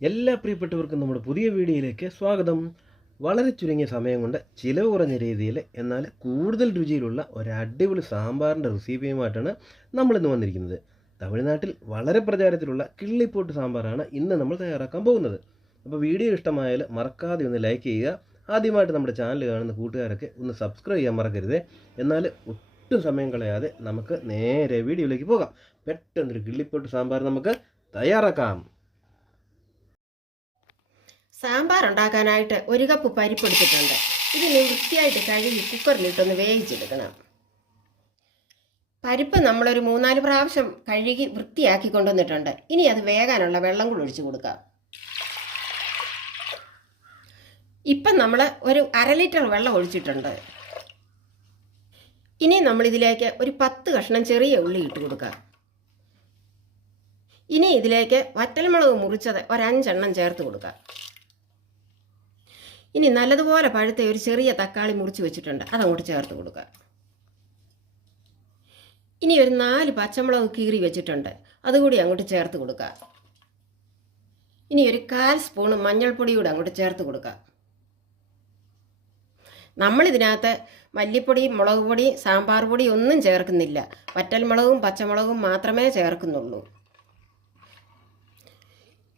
എല്ലാ പ്രിയപ്പെട്ടവർക്കും നമ്മുടെ പുതിയ വീഡിയോയിലേക്ക് സ്വാഗതം. വളരെ ചുരുങ്ങിയ സമയം കൊണ്ട് ചിലവ് കുറഞ്ഞ രീതിയിൽ എന്നാൽ കൂടുതൽ രുചിയിലുള്ള ഒരു അടിപൊളി സാമ്പാറിന്റെ റെസിപ്പിയുമായിട്ടാണ് നമ്മളിന്ന് വന്നിരിക്കുന്നത്. തമിഴ്നാട്ടിൽ വളരെ പ്രചാരത്തിലുള്ള കിള്ളിപ്പോട്ട് സാമ്പാറാണ് ഇന്ന് നമ്മൾ തയ്യാറാക്കാൻ പോകുന്നത്. അപ്പോൾ വീഡിയോ ഇഷ്ടമായാൽ മറക്കാതെ ഒന്ന് ലൈക്ക് ചെയ്യുക. ആദ്യമായിട്ട് നമ്മുടെ ചാനൽ കാണുന്ന കൂട്ടുകാരൊക്കെ ഒന്ന് സബ്സ്ക്രൈബ് ചെയ്യാൻ മറക്കരുത്. എന്നാൽ ഒട്ടും സമയം കളയാതെ നമുക്ക് നേരെ വീഡിയോയിലേക്ക് പോകാം. പെട്ടെന്നൊരു കിള്ളിപ്പോട്ട് സാമ്പാർ നമുക്ക് തയ്യാറാക്കാം. സാമ്പാർ ഉണ്ടാക്കാനായിട്ട് ഒരു കപ്പ് പരിപ്പ് എടുത്തിട്ടുണ്ട്. ഇതിന് വൃത്തിയായിട്ട് കഴുകി കുക്കറിലിട്ടൊന്ന് വേവിച്ചെടുക്കണം. പരിപ്പ് നമ്മളൊരു മൂന്നാൽ പ്രാവശ്യം കഴുകി വൃത്തിയാക്കി കൊണ്ടുവന്നിട്ടുണ്ട്. ഇനി അത് വേകാനുള്ള വെള്ളം കൂടി ഒഴിച്ചു കൊടുക്കാം. ഇപ്പം നമ്മൾ ഒരു അര ലിറ്റർ വെള്ളം ഒഴിച്ചിട്ടുണ്ട്. ഇനി നമ്മളിതിലേക്ക് ഒരു പത്ത് കഷ്ണം ചെറിയ ഉള്ളി ഇട്ട് കൊടുക്കാം. ഇനി ഇതിലേക്ക് വറ്റൽമുളക് മുറിച്ചത് ഒരഞ്ചെണ്ണം ചേർത്ത് കൊടുക്കാം. ഇനി നല്ലതുപോലെ പഴുത്ത ഒരു ചെറിയ തക്കാളി മുറിച്ച് വെച്ചിട്ടുണ്ട്. അതങ്ങോട്ട് ചേർത്ത് കൊടുക്കുക. ഇനി ഒരു നാല് പച്ചമുളക് കീറി വെച്ചിട്ടുണ്ട്. അതുകൂടി അങ്ങോട്ട് ചേർത്ത് കൊടുക്കുക. ഇനി ഒരു കാൽ സ്പൂൺ മഞ്ഞൾപ്പൊടി കൂടെ അങ്ങോട്ട് ചേർത്ത് കൊടുക്കുക. നമ്മളിതിനകത്ത് മല്ലിപ്പൊടി മുളക് പൊടി സാമ്പാർ പൊടി ഒന്നും ചേർക്കുന്നില്ല. വറ്റൽമുളകും പച്ചമുളകും മാത്രമേ ചേർക്കുന്നുള്ളൂ.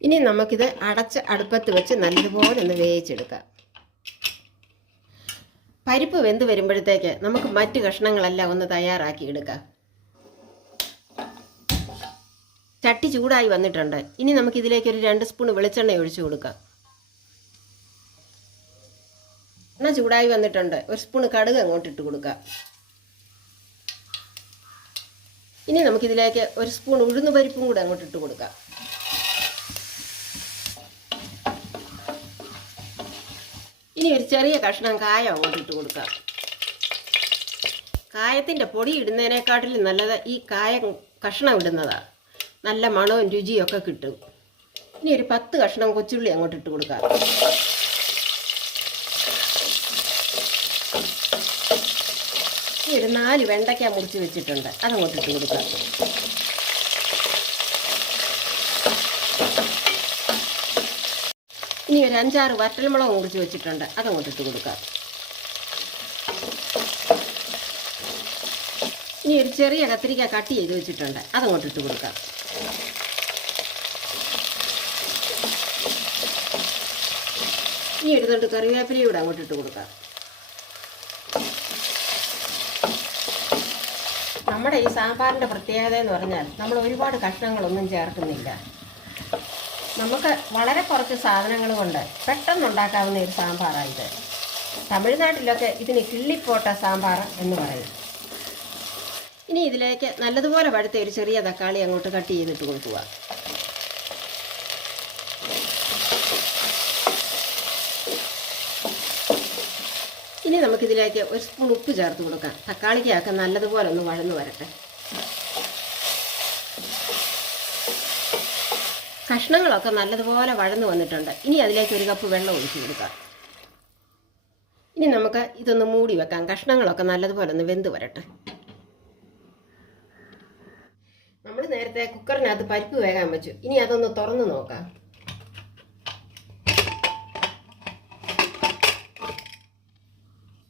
ഇനി നമുക്കിത് അടച്ച് അടുപ്പത്ത് വെച്ച് നല്ലതുപോലെ ഒന്ന് വേവിച്ചെടുക്കാം. പരിപ്പ് വെന്ത് വരുമ്പോഴത്തേക്ക് നമുക്ക് മറ്റ് കഷ്ണങ്ങളെല്ലാം ഒന്ന് തയ്യാറാക്കി എടുക്കാം ചട്ടി ചൂടായി വന്നിട്ടുണ്ട്. ഇനി നമുക്ക് ഇതിലേക്ക് ഒരു രണ്ട് സ്പൂൺ വെളിച്ചെണ്ണ ഒഴിച്ചു കൊടുക്കാം. എണ്ണ ചൂടായി വന്നിട്ടുണ്ട്. ഒരു സ്പൂൺ കടുക് അങ്ങോട്ട് ഇട്ട് കൊടുക്കാം. ഇനി നമുക്കിതിലേക്ക് ഒരു സ്പൂൺ ഉഴുന്ന് പരിപ്പും കൂടെ അങ്ങോട്ട് ഇട്ട് കൊടുക്കാം. ഇനി ഒരു ചെറിയ കഷ്ണം കായ അങ്ങോട്ട് ഇട്ട് കൊടുക്കാം. കായത്തിന്റെ പൊടി ഇടുന്നതിനെക്കാട്ടിലും നല്ലത് ഈ കായ കഷ്ണം ഇടുന്നതാണ് നല്ല മണവും രുചിയും ഒക്കെ കിട്ടും. ഇനി ഒരു പത്ത് കഷ്ണം കൊച്ചുള്ളി അങ്ങോട്ട് ഇട്ട് കൊടുക്കാം. ഇനി ഒരു നാല് വെണ്ടയ്ക്ക മുറിച്ച് വെച്ചിട്ടുണ്ട്. അതങ്ങോട്ട് ഇട്ട് കൊടുക്കാം. ഇനി ഒരു അഞ്ചാറ് വറ്റൽമുളക് മുറിച്ച് വെച്ചിട്ടുണ്ട്. അതങ്ങോട്ട് ഇട്ട് കൊടുക്കാം. ഇനി ഒരു ചെറിയ കത്തിരിക്ക കട്ട് ചെയ്ത് വെച്ചിട്ടുണ്ട്. അതങ്ങോട്ട് ഇട്ട് കൊടുക്കാം. ഇനി എടുത്തിട്ട് കറിവേപ്പിലയും കൂടെ അങ്ങോട്ട് ഇട്ട് കൊടുക്കാം. നമ്മുടെ ഈ സാമ്പാറിന്റെ പ്രത്യേകത എന്ന് പറഞ്ഞാൽ നമ്മൾ ഒരുപാട് കഷ്ണങ്ങളൊന്നും ചേർക്കുന്നില്ല. നമുക്ക് വളരെ കുറച്ച് സാധനങ്ങൾ കൊണ്ട് പെട്ടെന്ന് ഉണ്ടാക്കാവുന്ന ഒരു സാമ്പാറാണ് തമിഴ്നാട്ടിലൊക്കെ ഇതിന് കിള്ളിപ്പോട്ട സാമ്പാർ എന്ന് പറയും. ഇനി ഇതിലേക്ക് നല്ലതുപോലെ പഴുത്ത ഒരു ചെറിയ തക്കാളി അങ്ങോട്ട് കട്ട് ചെയ്തിട്ട് കൊടുക്കുക. ഇനി നമുക്കിതിലേക്ക് ഒരു സ്പൂൺ ഉപ്പ് ചേർത്ത് കൊടുക്കാം. തക്കാളിക്കൊക്കെ നല്ലതുപോലെ ഒന്ന് വഴന്നു വരട്ടെ. കഷ്ണങ്ങളൊക്കെ നല്ലതുപോലെ വഴന്നു വന്നിട്ടുണ്ട്. ഇനി അതിലേക്ക് ഒരു കപ്പ് വെള്ളം ഒഴിച്ചു കൊടുക്കാം. ഇനി നമുക്ക് ഇതൊന്ന് മൂടി വെക്കാം. കഷ്ണങ്ങളൊക്കെ നല്ലതുപോലെ ഒന്ന് വെന്ത് വരട്ടെ. നമ്മൾ നേരത്തെ കുക്കറിനകത്ത് പരിപ്പ് വേകാൻ വെച്ചു. ഇനി അതൊന്ന് തുറന്നു നോക്കാം.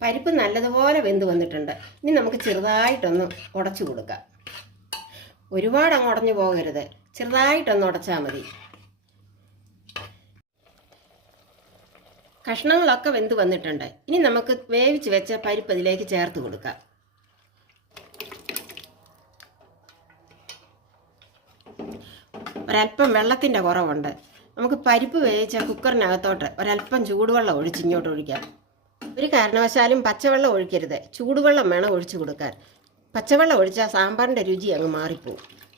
പരിപ്പ് നല്ലതുപോലെ വെന്ത് വന്നിട്ടുണ്ട്. ഇനി നമുക്ക് ചെറുതായിട്ടൊന്ന് ഉടച്ചു കൊടുക്കാം. ഒരുപാട് അങ്ങ് ഉടഞ്ഞു പോകരുത്. ചെറുതായിട്ടൊന്ന് ഉടച്ചാൽ മതി. കഷ്ണങ്ങളൊക്കെ വെന്ത് വന്നിട്ടുണ്ട്. ഇനി നമുക്ക് വേവിച്ച് വെച്ച പരിപ്പ് ഇതിലേക്ക് ചേർത്ത് കൊടുക്കാം. ഒരല്പം വെള്ളത്തിന്റെ കുറവുണ്ട്. നമുക്ക് പരിപ്പ് വേവിച്ച കുക്കറിനകത്തോട്ട് ഒരല്പം ചൂടുവെള്ളം ഒഴിച്ച് ഇങ്ങോട്ട് ഒഴിക്കാം. ഒരു കാരണവശാലും പച്ചവെള്ളം ഒഴിക്കരുത്. ചൂടുവെള്ളം വേണം ഒഴിച്ചു കൊടുക്കാൻ. പച്ചവെള്ളം ഒഴിച്ചാൽ സാമ്പാറിന്റെ രുചി അങ്ങ് മാറിപ്പോവും.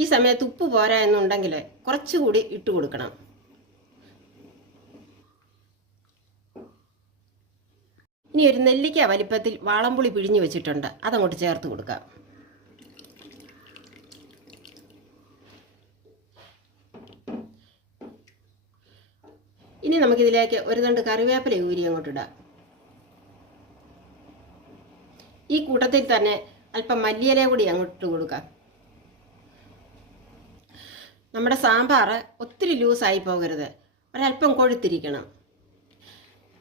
ഈ സമയത്ത് ഉപ്പ് പോരാ എന്നുണ്ടെങ്കിൽ കുറച്ചുകൂടി ഇട്ട് കൊടുക്കണം. ഇനി ഒരു നെല്ലിക്ക വലിപ്പത്തിൽ വാളംപുളി പിഴിഞ്ഞു വെച്ചിട്ടുണ്ട്. അതങ്ങോട്ട് ചേർത്ത് കൊടുക്കാം. ഇനി നമുക്കിതിലേക്ക് ഒരു തണ്ട് കറിവേപ്പില ഊരി അങ്ങോട്ട് ഇടാം. ഈ കൂട്ടത്തിൽ തന്നെ അല്പം മല്ലിയില കൂടി അങ്ങോട്ട് കൊടുക്കാം. നമ്മുടെ സാമ്പാർ ഒത്തിരി ലൂസായി പോകരുത്. ഒരല്പം കൊഴുത്തിരിക്കണം.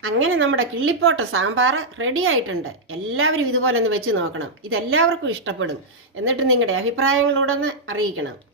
അങ്ങനെ നമ്മുടെ കിള്ളിപ്പോട്ട സാമ്പാർ റെഡി ആയിട്ടുണ്ട്. എല്ലാവരും ഇതുപോലെ ഒന്ന് വെച്ച് നോക്കണം. ഇതെല്ലാവർക്കും ഇഷ്ടപ്പെടും. എന്നിട്ട് നിങ്ങളുടെ അഭിപ്രായങ്ങളോടൊന്ന് അറിയിക്കണം.